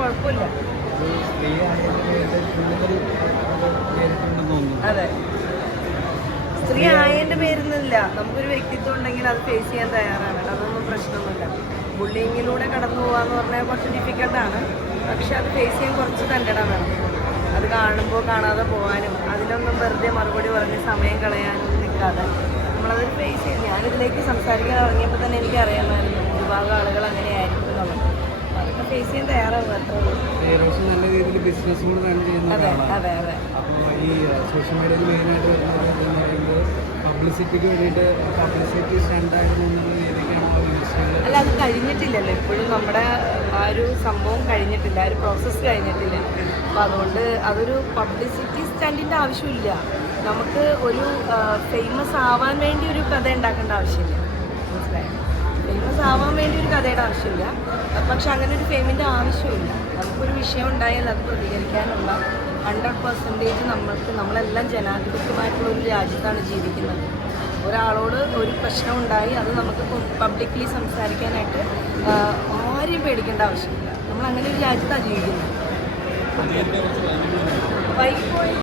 കുഴപ്പമില്ല. അതെ, സ്ത്രീ ആയതിൻ്റെ പേരൊന്നുമില്ല. നമുക്കൊരു വ്യക്തിത്വം ഉണ്ടെങ്കിൽ അത് ഫേസ് ചെയ്യാൻ തയ്യാറാണ്. അതൊന്നും പ്രശ്നമൊന്നുമില്ല. ബുള്ളിങ്ങിലൂടെ കടന്നു പോകാന്ന് പറഞ്ഞാൽ കുറച്ച് ഡിഫിക്കൽട്ടാണ്. പക്ഷെ അത് ഫേസ് ചെയ്യാൻ കുറച്ച് തൻ്റെടം വേണം. അത് കാണുമ്പോൾ കാണാതെ പോകാനും അതിനൊന്നും വെറുതെ മറുപടി പറഞ്ഞ് സമയം കളയാനും നിൽക്കാതെ നമ്മളതൊരു ഫേസ് ചെയ്യും. ഞാനിതിലേക്ക് സംസാരിക്കാൻ ഇറങ്ങിയപ്പോൾ തന്നെ എനിക്കറിയാമായിരുന്നു ഒരുപാട് ആളുകൾ അങ്ങനെയായിരിക്കും എന്നുള്ളത്. അതൊക്കെ ഫേസ് ചെയ്യാൻ തയ്യാറാവും. നല്ല രീതിയിൽ ബിസിനസ് കൂടെ റൺ ചെയ്യുന്ന ഒരാളാണ്. അതെ അതെ. അപ്പോൾ ഈ സോഷ്യൽ മീഡിയയിൽ മെയിനായിട്ട് പറയുന്നത് പബ്ലിസിറ്റിക്ക് വേണ്ടിയിട്ട് പബ്ലിസിറ്റി സ്റ്റണ്ടായിട്ട് നിന്നുള്ള രീതിക്കാണ് ആ വിഷയങ്ങൾ. അല്ല, അത് കഴിഞ്ഞിട്ടില്ലല്ലോ. ഇപ്പോഴും നമ്മുടെ ആ ഒരു സംഭവം കഴിഞ്ഞിട്ടില്ല, ആ ഒരു പ്രോസസ്സ് കഴിഞ്ഞിട്ടില്ല. അപ്പോൾ അതുകൊണ്ട് അതൊരു പബ്ലിസിറ്റി സ്റ്റണ്ടിൻ്റെ ആവശ്യമില്ല. നമുക്ക് ഒരു ഫേമസ് ആവാൻ വേണ്ടി ഒരു കഥ ഉണ്ടാക്കേണ്ട ആവശ്യമില്ല. മനസ്സിലായോ? ഫേമസ് ആവാൻ വേണ്ടി ഒരു കഥയുടെ ആവശ്യമില്ല. പക്ഷെ അങ്ങനെ ഒരു ഫെയിമിൻ്റെ ആവശ്യമില്ല. നമുക്കൊരു വിഷയം ഉണ്ടായാൽ അത് പ്രതികരിക്കാനുള്ള 100% നമ്മളെല്ലാം ജനാധിപത്യമായിട്ടുള്ള ഒരു രാജ്യത്താണ് ജീവിക്കുന്നത്. ഒരാളോട് ഒരു പ്രശ്നം ഉണ്ടായി അത് നമുക്ക് പബ്ലിക്കലി സംസാരിക്കാനായിട്ട് ആരെയും പേടിക്കേണ്ട ആവശ്യമില്ല. നമ്മൾ അങ്ങനെ ഒരു രാജ്യത്താണ് ജീവിക്കുന്നത്.